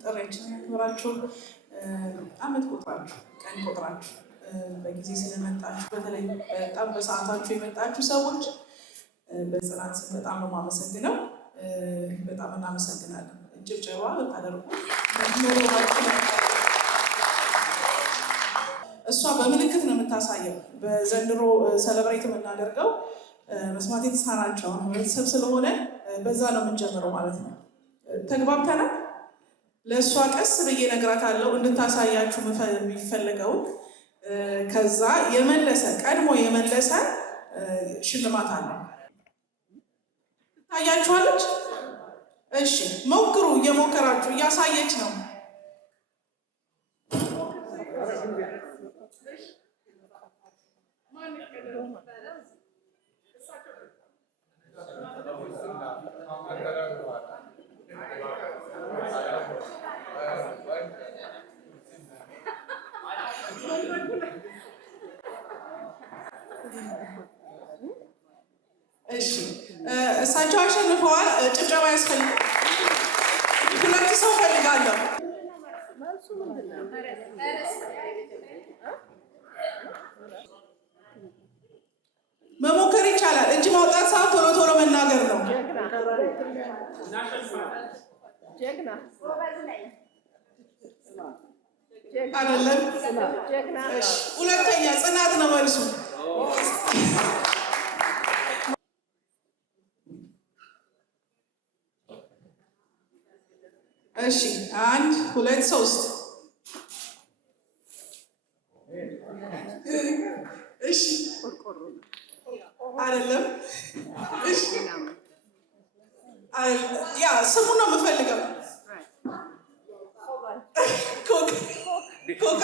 ጥሪያችንን ያክብራችሁ አመት ቆጥራችሁ ቀን ቆጥራችሁ በጊዜ ስለመጣችሁ በተለይ በጣም በሰዓታችሁ የመጣችሁ ሰዎች በጽናት በጣም ነው የማመሰግነው። በጣም እናመሰግናለን። ጭብጨባ ብታደርጉ እሷ በምልክት ነው የምታሳየው። በዘንድሮ ሰለብሬት የምናደርገው መስማት የተሳናቸው ህብረተሰብ ስለሆነ በዛ ነው የምንጀምረው ማለት ነው። ተግባብተናል። ለእሷ ቀስ ብዬ እነግራታለሁ እንድታሳያችሁ የሚፈለገውን። ከዛ የመለሰ ቀድሞ የመለሰ ሽልማት አለ። ታያችኋለች። እሺ ሞክሩ። እየሞከራችሁ እያሳየች ነው። እሺ እሳቸው አሸንፈዋል። ጭብጨባ ያስፈልጋል። ሁለት ሰው ፈልጋለሁ። መሞከር ይቻላል። እጅ ማውጣት ሳይሆን ቶሎ ቶሎ መናገር ነው። አይደለም። ሁለተኛ ጽናት ነው መልሱ። እሺ 1 2 3 እሺ አይደለም። እሺ ያ ስሙ ነው የምፈልገው። ኮካ